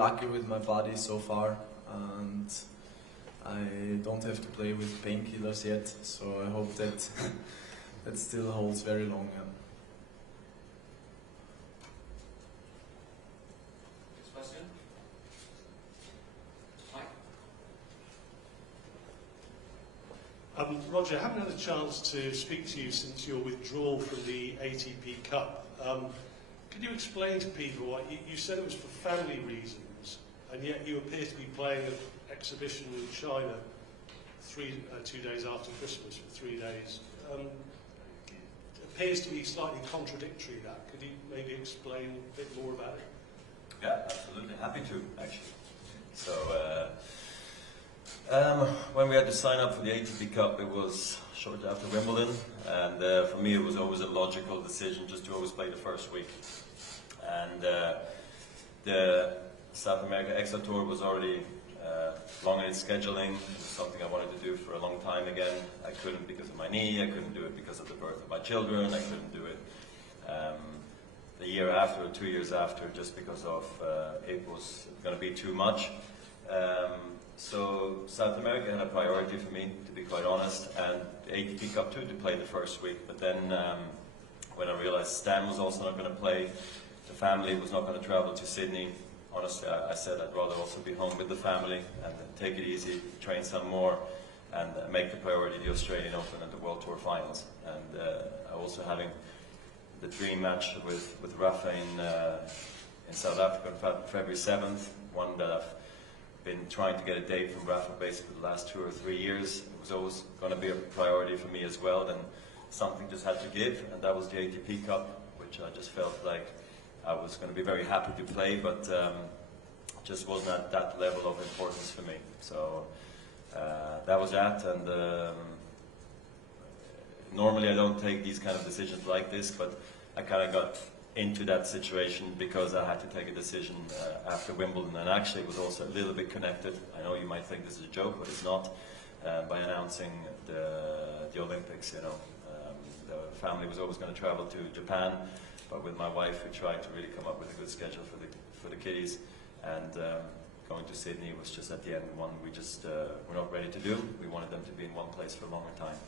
lucky with my body so far, and I don't have to play with painkillers yet, so I hope that that still holds very long. Yeah. Next question. Mike? Roger, I haven't had a chance to speak to you since your withdrawal from the ATP Cup. Could you explain to people why you said it was for family reasons, and yet you appear to be playing an exhibition in China 2 days after Christmas for 3 days? It appears to be slightly contradictory, that. Could you maybe explain a bit more about it? Yeah, absolutely. Happy to, actually. So, when we had to sign up for the ATP Cup, it was shortly after Wimbledon, and for me it was always a logical decision just to always play the first week. And the South America Extra Tour was already long in its scheduling. It was something I wanted to do for a long time again. I couldn't because of my knee, I couldn't do it because of the birth of my children, I couldn't do it the year after or 2 years after just because of it was going to be too much. So South America had a priority for me, to be quite honest, and the ATP Cup too, to play the first week. But then when I realized Stan was also not going to play, the family was not going to travel to Sydney, honestly I said I'd rather also be home with the family and take it easy, train some more, and make the priority the Australian Open and the World Tour Finals. And also having the dream match with Rafa in South Africa on February 7th, one that I've been trying to get a date from Rafa basically the last 2 or 3 years. It was always going to be a priority for me as well. Then something just had to give, and that was the ATP Cup, which I just felt like I was going to be very happy to play, but just wasn't at that level of importance for me. So that was that, and normally I don't take these kind of decisions like this, but I kind of got into that situation because I had to take a decision after Wimbledon, and actually it was also a little bit connected. I know you might think this is a joke, but it's not. By announcing the Olympics, you know, the family was always going to travel to Japan, but with my wife, we tried to really come up with a good schedule for the kiddies, and going to Sydney was just at the end one we just were not ready to do. We wanted them to be in one place for a longer time.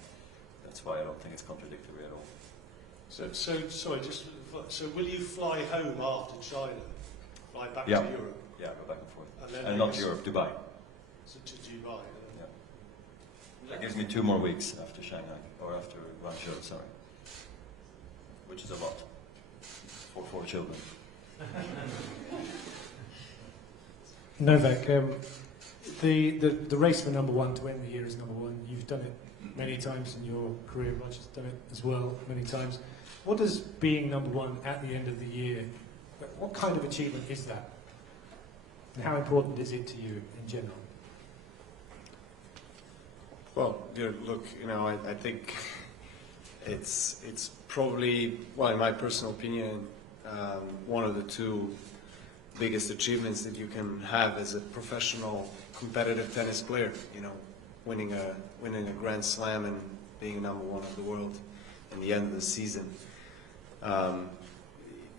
That's why I don't think it's contradictory at all. So will you fly home after China? Fly back to Europe? Yeah, go back and forth. And then not Europe, Dubai. So to Dubai? Yeah. That gives me 2 more weeks after Shanghai, or after Guangzhou, sorry. Which is a lot for 4 children. Novak, the race for #1 to end the year as #1, you've done it many times in your career. Roger's done it as well many times. What does being #1 at the end of the year, what kind of achievement is that? And how important is it to you in general? Well, look, you know, I think it's probably, well, in my personal opinion, one of the 2 biggest achievements that you can have as a professional competitive tennis player. You know, winning a Grand Slam and being #1 of the world in the end of the season.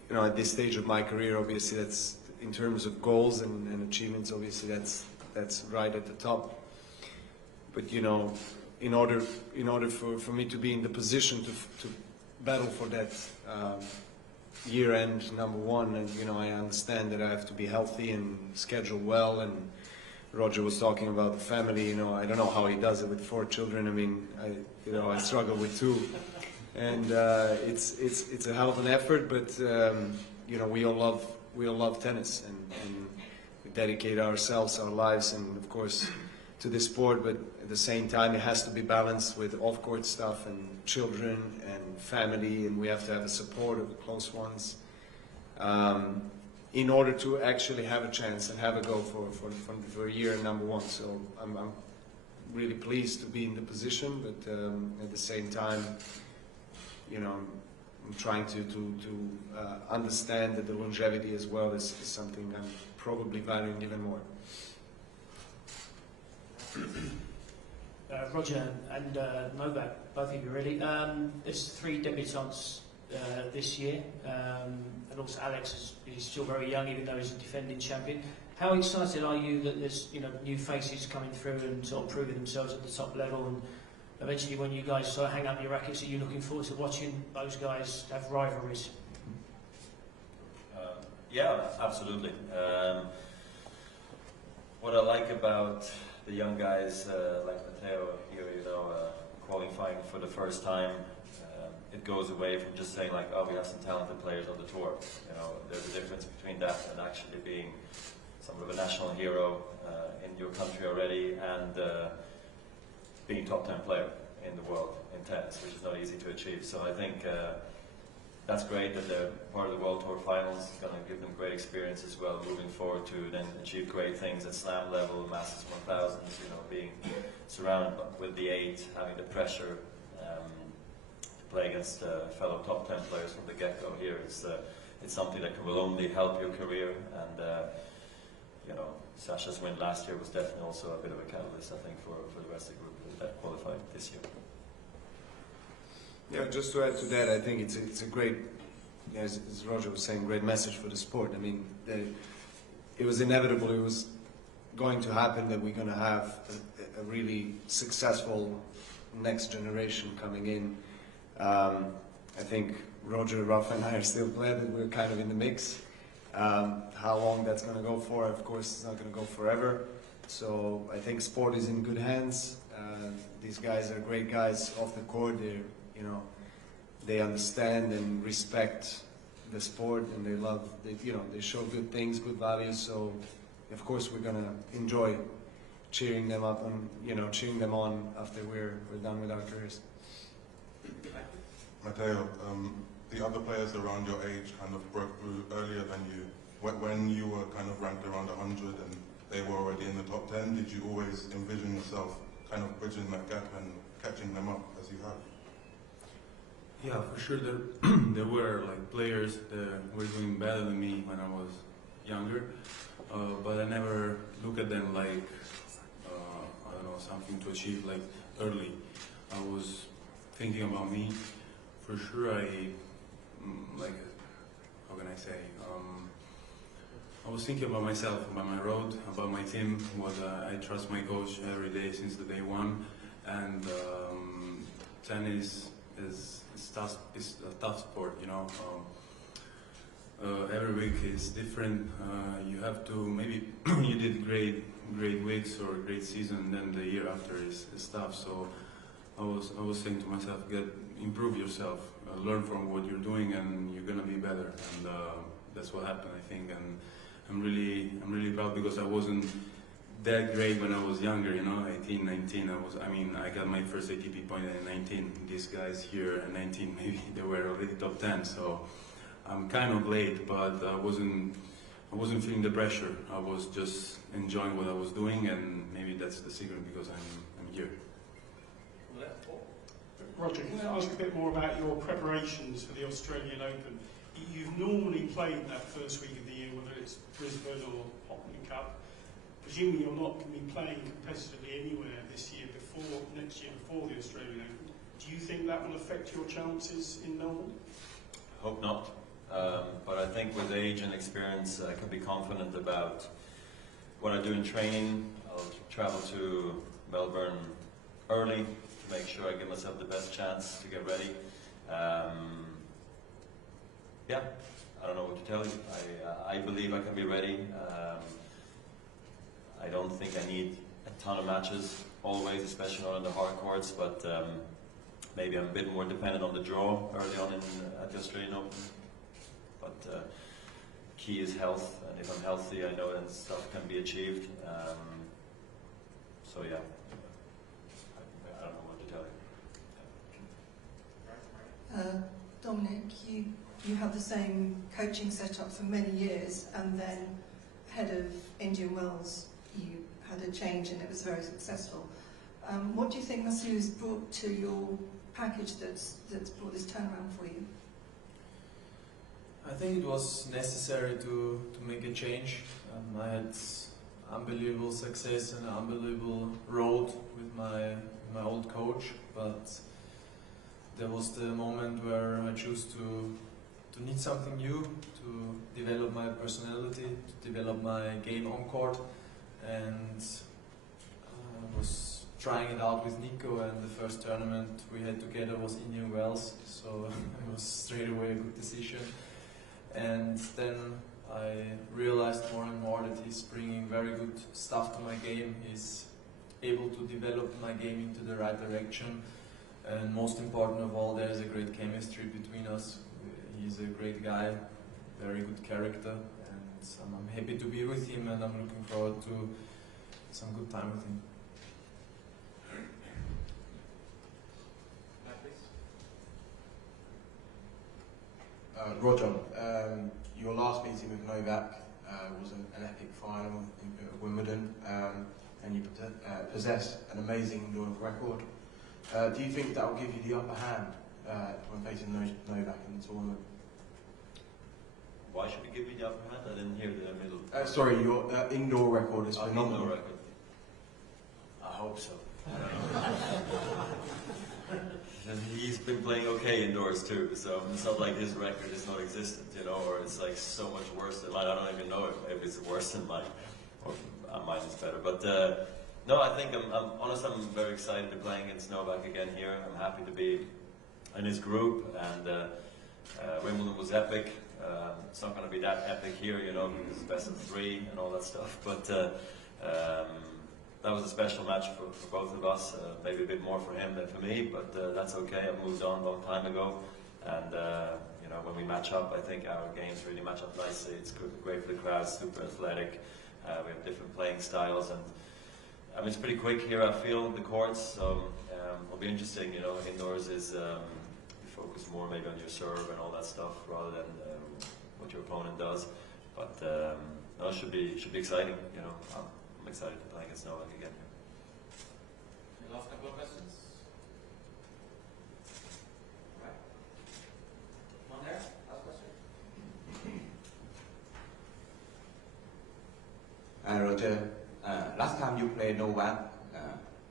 You know, at this stage of my career, obviously that's, in terms of goals and achievements, obviously that's right at the top. But you know, in order for me to be in the position to battle for that year-end #1, and you know, I understand that I have to be healthy and schedule well. And Roger was talking about the family. You know, I don't know how he does it with 4 children. I mean, I struggle with 2, and it's a hell of an effort. But you know, we all love tennis, and we dedicate ourselves, our lives, and of course to this sport. But at the same time, it has to be balanced with off-court stuff and children and family, and we have to have the support of the close ones in order to actually have a chance and have a go for a year #1. So I'm really pleased to be in the position, but at the same time, you know, I'm trying to understand that the longevity as well is something I'm probably valuing even more. Roger and Novak, both of you really. There's 3 debutants this year, and also Alex is still very young, even though he's a defending champion. How excited are you that there's new faces coming through and sort of proving themselves at the top level, and eventually when you guys sort of hang up your rackets, are you looking forward to watching those guys have rivalries? Yeah, absolutely. What I like about the young guys like Matteo here, qualifying for the first time, it goes away from just saying like, oh, we have some talented players on the tour. There's a difference between that and actually being somewhat of a national hero in your country already, and being top 10 player in the world in tennis, which is not easy to achieve. So I think that's great that they're part of the World Tour Finals. It's going to give them great experience as well, moving forward to then achieve great things at slam level, Masters 1000s, being surrounded with the 8, having the pressure to play against fellow top 10 players from the get-go here. It's something that will only help your career, and Sasha's win last year was definitely also a bit of a catalyst, I think, for the rest of the group that qualified this year. Yeah, just to add to that, I think it's a great, as Roger was saying, great message for the sport. I mean, it was inevitable, it was going to happen that we're going to have a really successful next generation coming in. I think Roger, Rafa and I are still glad that we're kind of in the mix. How long that's going to go for, of course, it's not going to go forever. So I think sport is in good hands. These guys are great guys off the court. They understand and respect the sport, and they love. They show good things, good values. So of course we're going to enjoy cheering them up and cheering them on after we're done with our careers. Matteo, the other players around your age kind of broke through earlier than you. When you were kind of ranked around 100 and they were already in the top 10, did you always envision yourself kind of bridging that gap and catching them up as you have? Yeah, for sure. There were like players that were doing better than me when I was younger, but I never look at them like I don't know, something to achieve like early. I was thinking about me. For sure, how can I say? I was thinking about myself, about my road, about my team. I trust my coach every day since the day one, and tennis is a tough sport, every week is different. You have to, maybe you did great weeks or a great season, then the year after is tough. So I was saying to myself, improve yourself, learn from what you're doing, and you're gonna be better. And that's what happened, I think. And I'm really proud, because I wasn't that great when I was younger, 18, 19. I got my first ATP point at 19. These guys here at 19, maybe they were already top 10. So I'm kind of late, but I wasn't feeling the pressure. I was just enjoying what I was doing, and maybe that's the secret, because I'm here. Roger, can I ask a bit more about your preparations for the Australian Open? You've normally played that first week of the year, whether it's Brisbane or Hopman Cup. Presumably you're not going to be playing competitively anywhere next year before the Australian Open. Do you think that will affect your chances in Melbourne? Hope not. But I think with age and experience, I can be confident about what I do in training. I'll travel to Melbourne early to make sure I give myself the best chance to get ready. Yeah, I don't know what to tell you. I believe I can be ready. I don't think I need a ton of matches always, especially not on the hard courts, but maybe I'm a bit more dependent on the draw early on at the Australian Open. But key is health, and if I'm healthy, I know that stuff can be achieved. So yeah, I don't know what to tell you. Dominic, you had the same coaching setup for many years, and then head of Indian Wells, you had a change and it was very successful. What do you think Masu's brought to your package that's brought this turnaround for you? I think it was necessary to make a change. I had unbelievable success and an unbelievable road with my old coach, but there was the moment where I chose to to need something new, to develop my personality, to develop my game on court, and I was trying it out with Nico, and the first tournament we had together was Indian Wells, so it was straight away a good decision. And then I realized more and more that he's bringing very good stuff to my game. He's able to develop my game into the right direction, and most important of all, there is a great chemistry between us. He's a great guy, very good character, and I'm happy to be with him, and I'm looking forward to some good time with him. Roger, your last meeting with Novak was an epic final at Wimbledon, and you possess an amazing indoor record. Do you think that will give you the upper hand when facing Novak in the tournament? Why should it give me the upper hand? I didn't hear the middle. Sorry, your indoor record is phenomenal. Indoor record. I hope so. And he's been playing okay indoors too, so it's not like his record is non-existent, you know, or it's like so much worse than mine. I don't even know if it's worse than mine, or mine is better. But no, I think honestly, I'm very excited to be playing against Novak again here. I'm happy to be in his group, and Wimbledon was epic. It's not going to be that epic here, you know, because it's best of 3 and all that stuff. But that was a special match for both of us, maybe a bit more for him than for me, but that's okay. I moved on a long time ago, and you know, when we match up, I think our games really match up nicely. It's great for the crowd, super athletic. We have different playing styles, and I mean, it's pretty quick here, I feel, the courts, so it'll be interesting. You know, indoors is you focus more maybe on your serve and all that stuff rather than what your opponent does. But no, it should be exciting. You know, I'm excited to play against Novak again. The last couple of questions. All right. One there. Last question. Roger, last time you played Novak,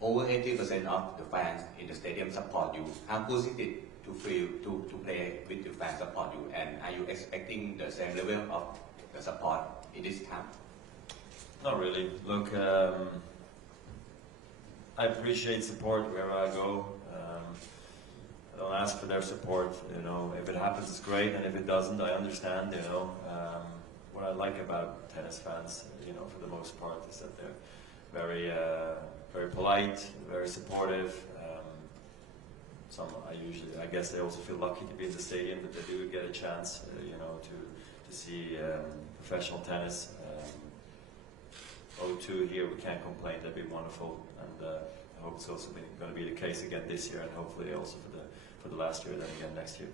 over 80% of the fans in the stadium support you. How good is it to feel to play with your fans support you, and are you expecting the same level of the support in this time? Not really. Look, I appreciate support wherever I go. I don't ask for their support. You know, if it happens, it's great, and if it doesn't, I understand. You know, what I like about tennis fans, you know, for the most part, is that they're very, very polite, very supportive. I guess they also feel lucky to be in the stadium, that they do get a chance, you know, to see professional tennis. O2 here, we can't complain, that'd be wonderful, and I hope it's also going to be the case again this year, and hopefully also for the last year, then again next year.